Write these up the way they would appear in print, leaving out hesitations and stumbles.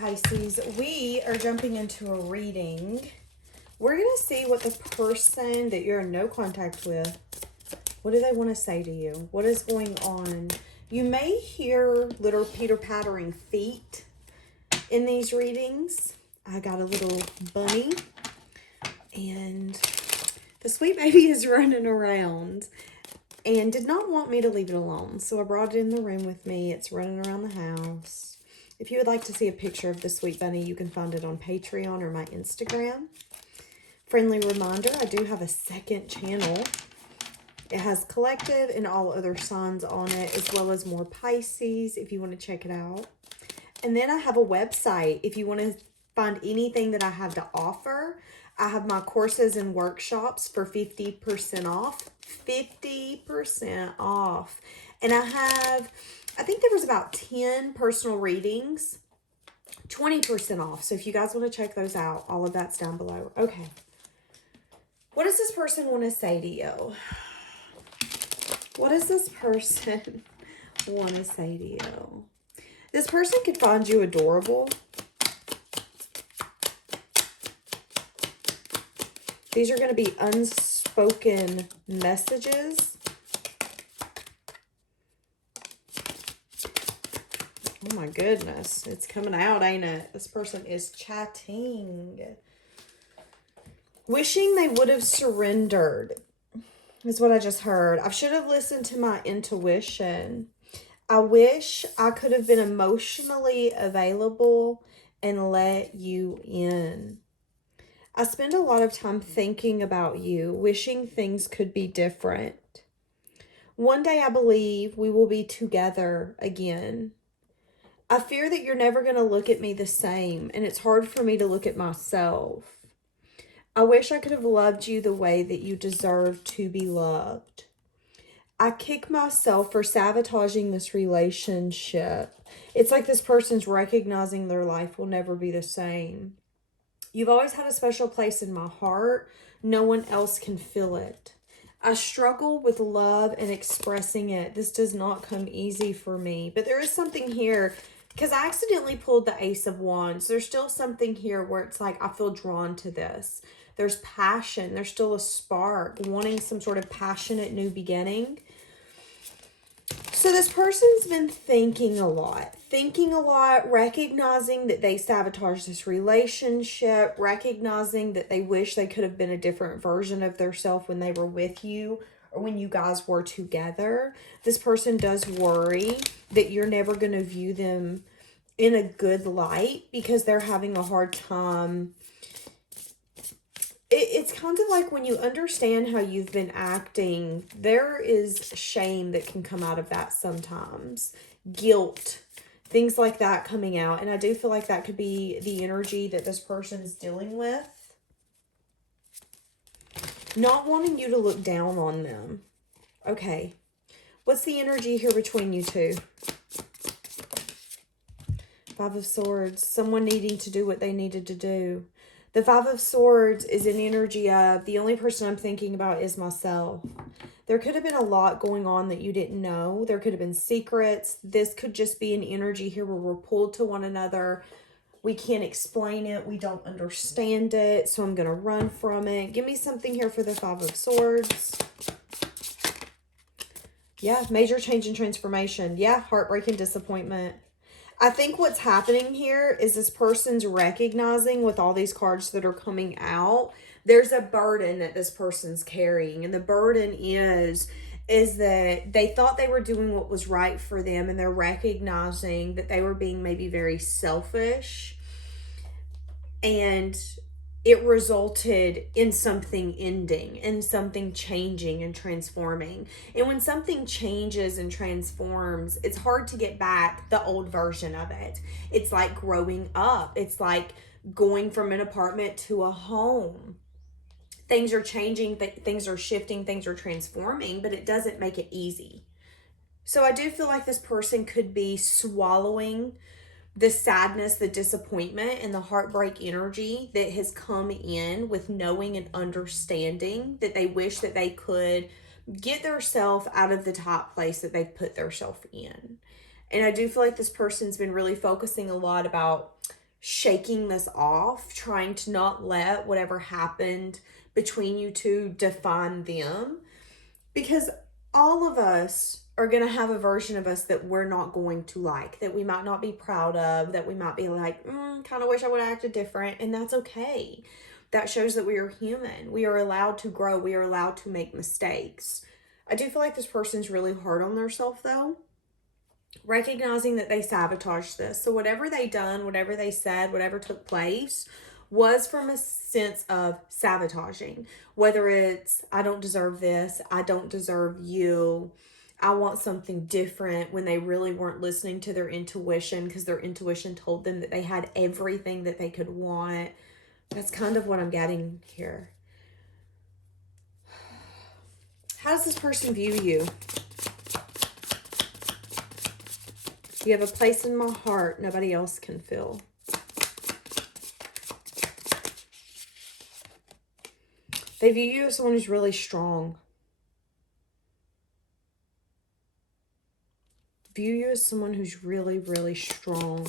Pisces, we are jumping into a reading. We're going to see what the person that you're in no contact with, what do they want to say to you? What is going on? You may hear little pitter-pattering feet in these readings. I got a little bunny, and the sweet baby is running around and did not want me to leave it alone. So I brought it in the room with me. It's running around the house. If you would like to see a picture of the sweet bunny, you can find it on Patreon or my Instagram. Friendly reminder, I do have a second channel. It has collective and all other signs on it, as well as more Pisces if you want to check it out. And then I have a website. If you want to find anything that I have to offer, I have my courses and workshops for 50% off. 50% off. And I think there was about 10 personal readings, 20% off. So if you guys want to check those out, all of that's down below. Okay. What does this person want to say to you? What does this person want to say to you? This person could find you adorable. These are going to be unspoken messages. Oh my goodness. It's coming out, ain't it? This person is chatting. Wishing they would have surrendered is what I just heard. I should have listened to my intuition. I wish I could have been emotionally available and let you in. I spend a lot of time thinking about you, wishing things could be different. One day I believe we will be together again. I fear that you're never going to look at me the same, and it's hard for me to look at myself. I wish I could have loved you the way that you deserve to be loved. I kick myself for sabotaging this relationship. It's like this person's recognizing their life will never be the same. You've always had a special place in my heart. No one else can fill it. I struggle with love and expressing it. This does not come easy for me. But there is something here, because I accidentally pulled the Ace of Wands. There's still something here where it's like I feel drawn to this. There's passion. There's still a spark, wanting some sort of passionate new beginning. So this person's been thinking a lot, recognizing that they sabotaged this relationship, recognizing that they wish they could have been a different version of themselves when they were with you or when you guys were together. This person does worry that you're never going to view them in a good light because they're having a hard time. It's kind of like when you understand how you've been acting, there is shame that can come out of that sometimes. Guilt, things like that coming out. And I do feel like that could be the energy that this person is dealing with. Not wanting you to look down on them. Okay. What's the energy here between you two? Five of Swords. Someone needing to do what they needed to do. The Five of Swords is an energy of the only person I'm thinking about is myself. There could have been a lot going on that you didn't know. There could have been secrets. This could just be an energy here where we're pulled to one another. We can't explain it. We don't understand it. So I'm going to run from it. Give me something here for the Five of Swords. Yeah, major change and transformation. Yeah, heartbreak and disappointment. I think what's happening here is this person's recognizing with all these cards that are coming out, there's a burden that this person's carrying. And the burden is that they thought they were doing what was right for them. And they're recognizing that they were being maybe very selfish. And it resulted in something ending and something changing and transforming. And when something changes and transforms, it's hard to get back the old version of it. It's like growing up. It's like going from an apartment to a home. Things are changing, things are shifting, things are transforming, but it doesn't make it easy. So I do feel like this person could be swallowing the sadness, the disappointment, and the heartbreak energy that has come in with knowing and understanding that they wish that they could get themselves out of the top place that they've put themselves in. And I do feel like this person's been really focusing a lot about shaking this off, trying to not let whatever happened between you two define them. Because all of us are going to have a version of us that we're not going to like, that we might not be proud of, that we might be like, kind of wish I would have acted different. And that's okay. That shows that we are human. We are allowed to grow. We are allowed to make mistakes. I do feel like this person's really hard on themselves, though. Recognizing that they sabotaged this. So whatever they done, whatever they said, whatever took place was from a sense of sabotaging. Whether it's, I don't deserve this, I don't deserve you, I want something different, when they really weren't listening to their intuition because their intuition told them that they had everything that they could want. That's kind of what I'm getting here. How does this person view you? You have a place in my heart nobody else can fill. They view you as someone who's really strong. View you as someone who's really, really strong,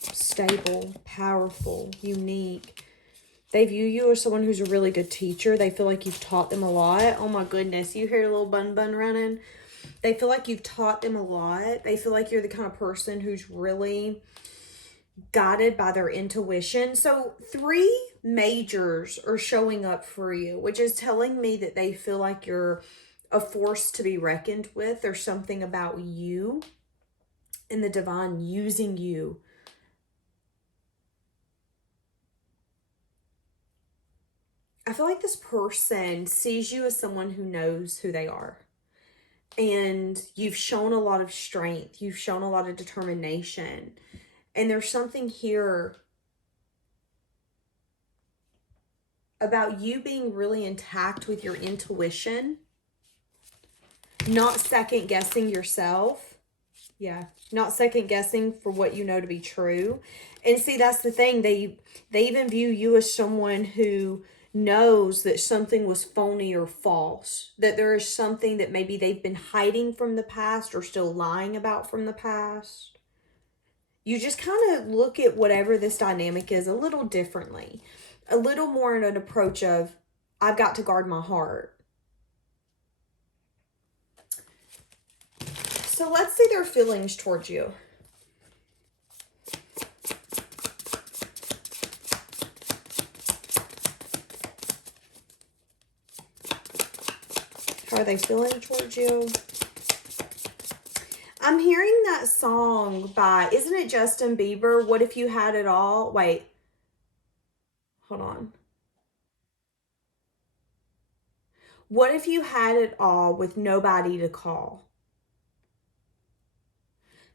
stable, powerful, unique. They view you as someone who's a really good teacher. They feel like you've taught them a lot. Oh my goodness, you hear a little bun running? They feel like you've taught them a lot. They feel like you're the kind of person who's really guided by their intuition. So 3 majors are showing up for you, which is telling me that they feel like you're a force to be reckoned with. There's something about you and the divine using you. I feel like this person sees you as someone who knows who they are. And you've shown a lot of strength. You've shown a lot of determination. And there's something here about you being really intact with your intuition. Not second guessing yourself. Yeah. Not second guessing for what you know to be true. And see, that's the thing. They even view you as someone who knows that something was phony or false, that there is something that maybe they've been hiding from the past or still lying about from the past. You just kind of look at whatever this dynamic is a little differently, a little more in an approach of, I've got to guard my heart. So let's see their feelings towards you. How are they feeling towards you? I'm hearing that song by, isn't it Justin Bieber? What If You Had It All? Wait. Hold on. What if you had it all with nobody to call?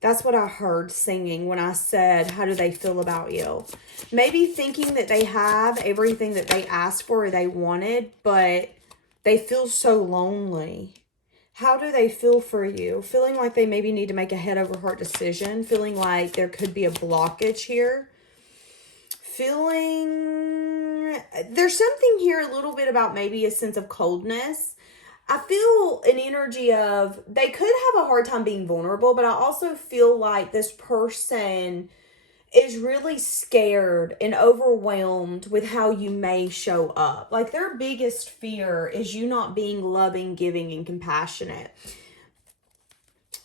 That's what I heard singing when I said, how do they feel about you? Maybe thinking that they have everything that they asked for or they wanted, but they feel so lonely. How do they feel for you? Feeling like they maybe need to make a head over heart decision. Feeling like there could be a blockage here. Feeling, there's something here a little bit about maybe a sense of coldness. I feel an energy of they could have a hard time being vulnerable, but I also feel like this person is really scared and overwhelmed with how you may show up. Like their biggest fear is you not being loving, giving, and compassionate.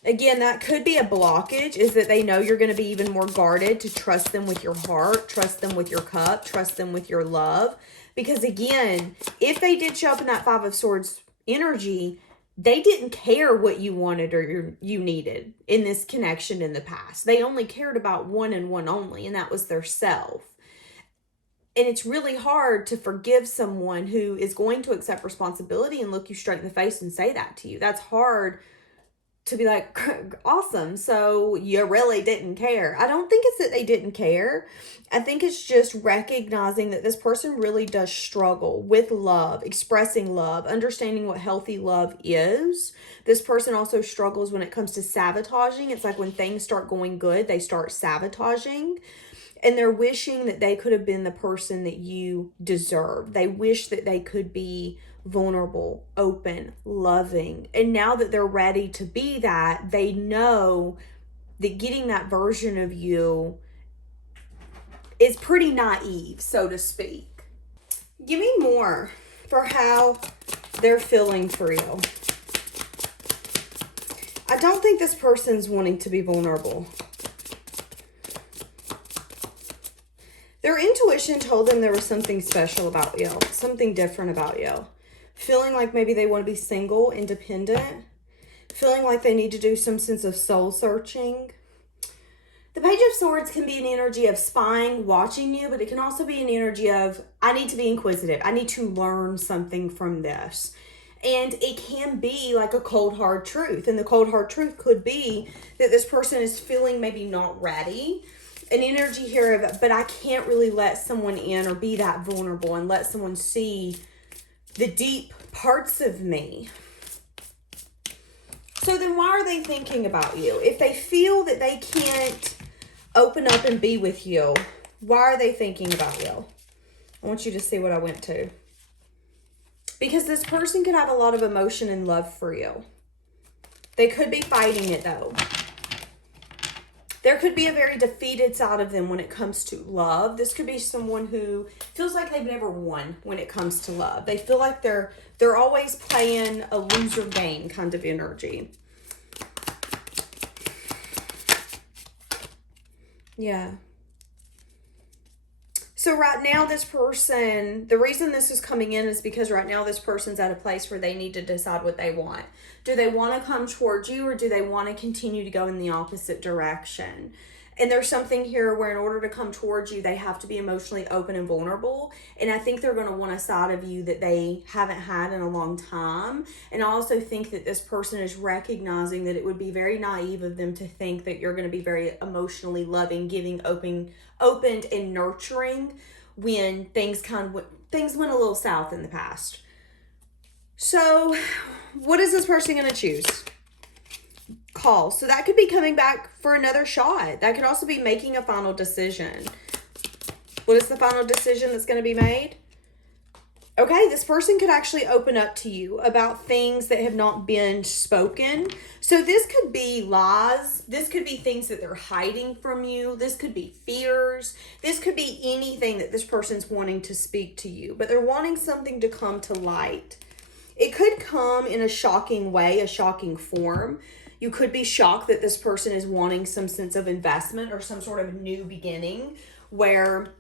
Again, that could be a blockage, is that they know you're going to be even more guarded to trust them with your heart, trust them with your cup, trust them with your love. Because again, if they did show up in that 5 of Swords energy, they didn't care what you wanted or you needed in this connection in the past. They only cared about one and one only, and that was their self. And it's really hard to forgive someone who is going to accept responsibility and look you straight in the face and say that to you. That's hard to be like, awesome, so you really didn't care. I don't think it's that they didn't care. I think it's just recognizing that this person really does struggle with love, expressing love, understanding what healthy love is. This person also struggles when it comes to sabotaging. It's like when things start going good, they start sabotaging. And they're wishing that they could have been the person that you deserve. They wish that they could be vulnerable, open, loving. And now that they're ready to be that, they know that getting that version of you is pretty naive, so to speak. Give me more for how they're feeling for you. I don't think this person's wanting to be vulnerable. Their intuition told them there was something special about you, something different about you. Feeling like maybe they want to be single, independent. Feeling like they need to do some sense of soul searching. The Page of Swords can be an energy of spying, watching you, but it can also be an energy of, I need to be inquisitive. I need to learn something from this. And it can be like a cold, hard truth. And the cold, hard truth could be that this person is feeling maybe not ready. An energy here of, but I can't really let someone in or be that vulnerable and let someone see the deep parts of me. So then why are they thinking about you? If they feel that they can't open up and be with you, why are they thinking about you? I want you to see what I went to. Because this person could have a lot of emotion and love for you. They could be fighting it though. There could be a very defeated side of them when it comes to love. This could be someone who feels like they've never won when it comes to love. They feel like they're always playing a loser game kind of energy. Yeah. So right now this person, the reason this is coming in is because right now this person's at a place where they need to decide what they want. Do they want to come towards you or do they want to continue to go in the opposite direction? And there's something here where in order to come towards you, they have to be emotionally open and vulnerable. And I think they're going to want a side of you that they haven't had in a long time. And I also think that this person is recognizing that it would be very naive of them to think that you're going to be very emotionally loving, giving, opened and nurturing when things went a little south in the past. So what is this person going to choose? Call. So that could be coming back for another shot. That could also be making a final decision. What is the final decision that's going to be made? Okay, this person could actually open up to you about things that have not been spoken. So this could be lies. This could be things that they're hiding from you. This could be fears. This could be anything that this person's wanting to speak to you, but they're wanting something to come to light. It could come in a shocking way, a shocking form. You could be shocked that this person is wanting some sense of investment or some sort of new beginning where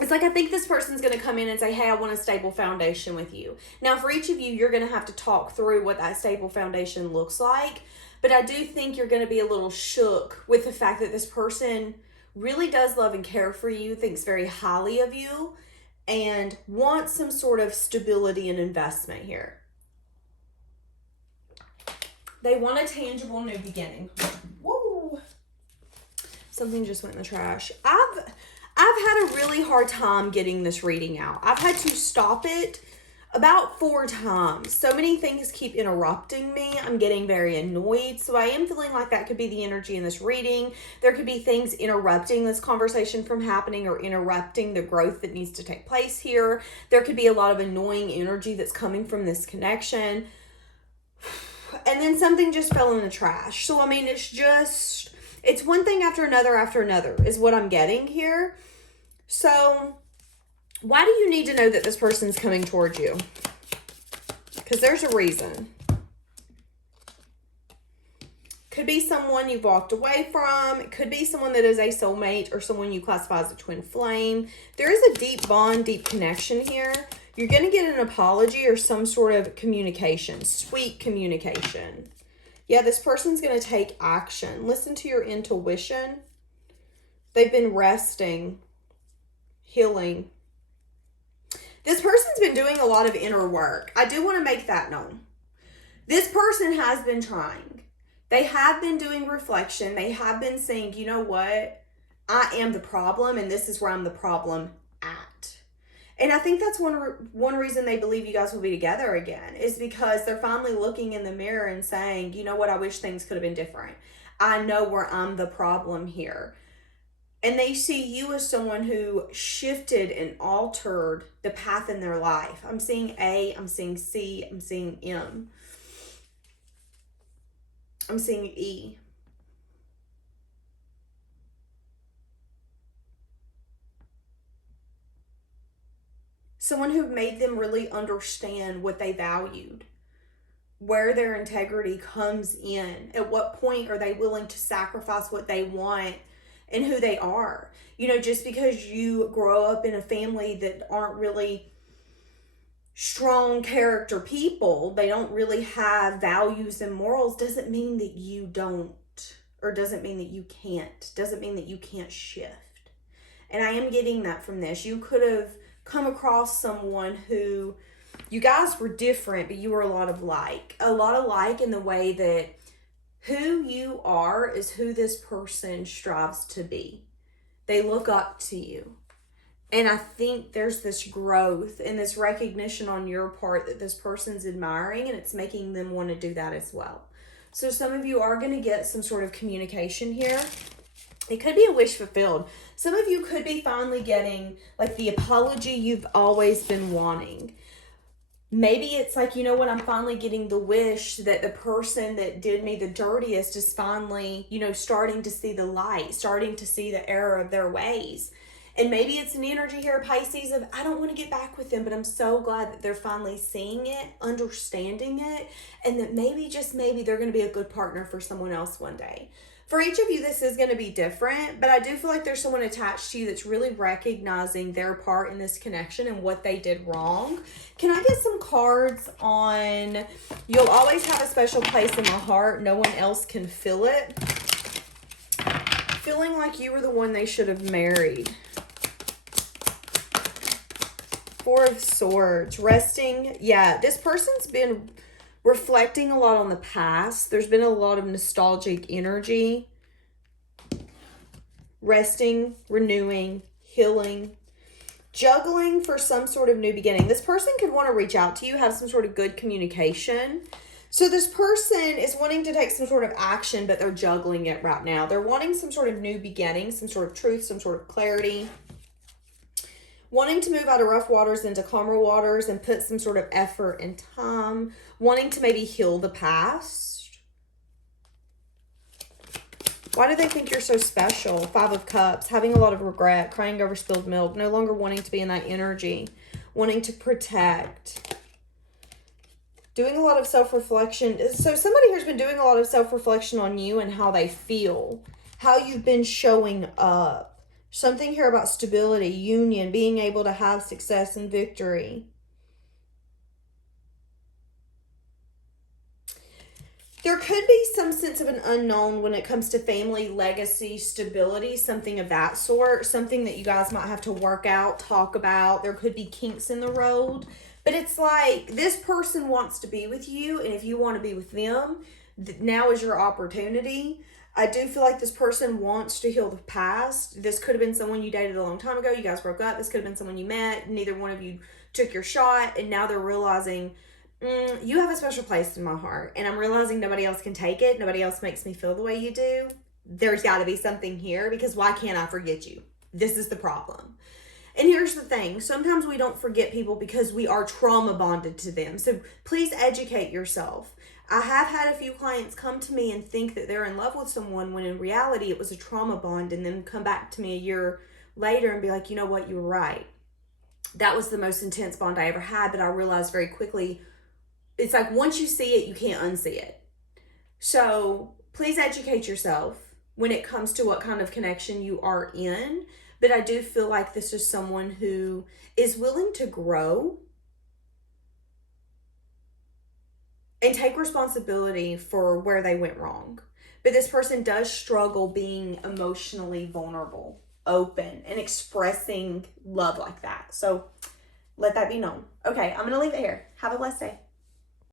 it's like, I think this person's going to come in and say, hey, I want a stable foundation with you. Now, for each of you, you're going to have to talk through what that stable foundation looks like. But I do think you're going to be a little shook with the fact that this person really does love and care for you, thinks very highly of you, and wants some sort of stability and investment here. They want a tangible new beginning. Woo! Something just went in the trash. I've had a really hard time getting this reading out. I've had to stop it about 4 times. So many things keep interrupting me. I'm getting very annoyed. So I am feeling like that could be the energy in this reading. There could be things interrupting this conversation from happening or interrupting the growth that needs to take place here. There could be a lot of annoying energy that's coming from this connection. And then something just fell in the trash. So, I mean, it's one thing after another is what I'm getting here. So, why do you need to know that this person's coming towards you? Because there's a reason. Could be someone you've walked away from. It could be someone that is a soulmate or someone you classify as a twin flame. There is a deep bond, deep connection here. You're going to get an apology or some sort of communication, sweet communication. Yeah, this person's going to take action. Listen to your intuition. They've been resting, healing. This person's been doing a lot of inner work. I do want to make that known. This person has been trying. They have been doing reflection. They have been saying, you know what? I am the problem, and this is where I'm the problem at. And I think that's one reason they believe you guys will be together again is because they're finally looking in the mirror and saying, you know what, I wish things could have been different. I know where I'm the problem here. And they see you as someone who shifted and altered the path in their life. I'm seeing A, I'm seeing C, I'm seeing M. I'm seeing E. Someone who made them really understand what they valued, where their integrity comes in. At what point are they willing to sacrifice what they want and who they are? You know, just because you grow up in a family that aren't really strong character people, they don't really have values and morals, doesn't mean that you don't, or doesn't mean that you can't, doesn't mean that you can't shift. And I am getting that from this. You could have come across someone who, you guys were different, but you were a lot of like in the way that who you are is who this person strives to be. They look up to you. And I think there's this growth and this recognition on your part that this person's admiring, and it's making them want to do that as well. So some of you are going to get some sort of communication here. It could be a wish fulfilled. Some of you could be finally getting like the apology you've always been wanting. Maybe it's like, you know what, I'm finally getting the wish that the person that did me the dirtiest is finally, you know, starting to see the light, starting to see the error of their ways. And maybe it's an energy here, Pisces, of I don't want to get back with them, but I'm so glad that they're finally seeing it, understanding it, and that maybe, just maybe, they're going to be a good partner for someone else one day. For each of you, this is going to be different, but I do feel like there's someone attached to you that's really recognizing their part in this connection and what they did wrong. Can I get some cards on you'll always have a special place in my heart, no one else can fill it? Feeling like you were the one they should have married. Four of Swords, resting. Yeah, this person's been reflecting a lot on the past. There's been a lot of nostalgic energy. Resting, renewing, healing, juggling for some sort of new beginning. This person could want to reach out to you, have some sort of good communication. So this person is wanting to take some sort of action, but they're juggling it right now. They're wanting some sort of new beginning, some sort of truth, some sort of clarity. Wanting to move out of rough waters into calmer waters and put some sort of effort and time. Wanting to maybe heal the past. Why do they think you're so special? Five of Cups. Having a lot of regret. Crying over spilled milk. No longer wanting to be in that energy. Wanting to protect. Doing a lot of self-reflection. So somebody here's been doing a lot of self-reflection on you and how they feel. How you've been showing up. Something here about stability, union, being able to have success and victory. There could be some sense of an unknown when it comes to family, legacy, stability, something of that sort. Something that you guys might have to work out, talk about. There could be kinks in the road. But it's like this person wants to be with you, and if you want to be with them, now is your opportunity. I do feel like this person wants to heal the past. This could have been someone you dated a long time ago. You guys broke up. This could have been someone you met. Neither one of you took your shot. And now they're realizing, you have a special place in my heart. And I'm realizing nobody else can take it. Nobody else makes me feel the way you do. There's got to be something here, because why can't I forget you? This is the problem. And here's the thing. Sometimes we don't forget people because we are trauma bonded to them. So please educate yourself. I have had a few clients come to me and think that they're in love with someone when in reality it was a trauma bond, and then come back to me a year later and be like, you know what, you were right. That was the most intense bond I ever had, but I realized very quickly, it's like once you see it, you can't unsee it. So please educate yourself when it comes to what kind of connection you are in. But I do feel like this is someone who is willing to grow and take responsibility for where they went wrong. But this person does struggle being emotionally vulnerable, open, and expressing love like that. So let that be known. Okay, I'm going to leave it here. Have a blessed day.